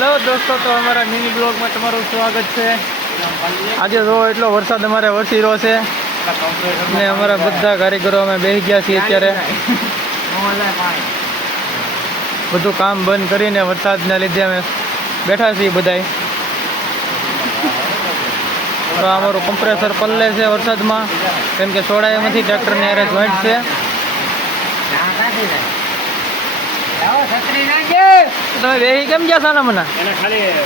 Hello દોસ્તો, તો અમારા મિની બ્લોગમાં તમારું સ્વાગત છે। આજે જો એટલો વરસાદ અમારે વરસી રહ્યો છે ને અમારા બધા કારીગરો અમે બેસી ગયા છીએ અત્યારે। બધું કામ બંધ કરીને વરસાદના લીધે અમે બેઠા છીએ બધાય। તો અમારું કમ્પ્રેસર પલ્લે છે વરસાદમાં, કેમ કે સોડા એમાંથી ટ્રેક્ટરની હારે જોઈન્ટ છે। તમે બેહી કેમ ગયા સાના મને?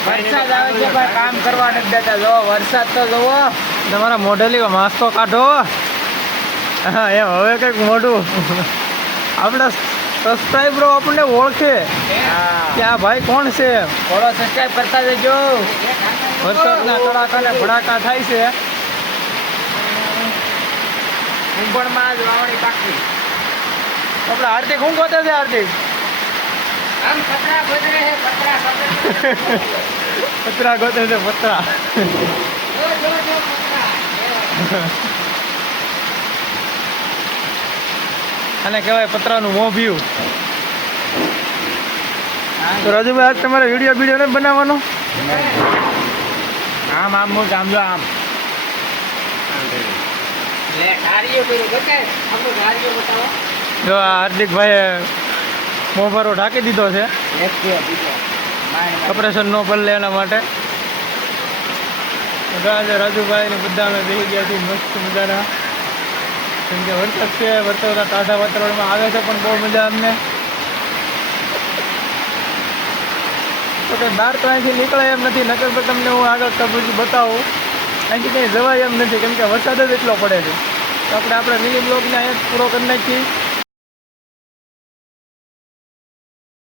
વરસાદ આવે છે ભાઈ, કામ કરવા નથી દેતા। જો વરસાદ તો જોવો, તમારા મોઢેલી માસ્કો કાઢો। હા એમ, હવે કંઈક મોઢું આપણા સબસ્ક્રાઈબરો આપણને ઓળખે કે આ ભાઈ કોણ છે। થોડો સબસ્ક્રાઇબ કરતા જજો। વરસાદના કડાકા ને ભડાકા થાય છે। કુંભણમાં જ વાવણી પાકી। આપણે હાર્દિક શું ગોતે છે? હાર્દિક આમ પતરા ગોતરે હે, પતરા પતરા પતરા ગોતે છે, પતરા। જો પતરા। અને કહેવાય પતરાનું મોભિયું। તો રાજુભાઈ, આજ તમારે વિડીયો નથી બનાવવાનો? આમ આમ મોજ આમ જો આમ લે કાર્ય કર્યું બકે આપણો કાર્ય બતાવો। જો આ હાર્દિકભાઈએ મોભારો ઢાંકી દીધો છે એક છે બીજો ઓપરેશન નો પલ્લે એના માટે। તો આજે રાજુભાઈ ને બધા અમે બેસી ગયા છીએ મસ્ત મજાના, કેમ કે વરસાદ છે, વરસાદના ટાઢા વાતાવરણમાં આવે છે પણ બહુ મજા અમને। તો કે બહાર તો અહીંથી નીકળે એમ નથી, નકર તો તમને હું આગળ કબૂજી બતાવું, અહીંથી કંઈ જવાય એમ નથી, કેમ કે વરસાદ જ એટલો પડે છે। તો આપણે આપણા મિની બ્લોગને અહીંયા જ પૂરો કરી નાખીએ।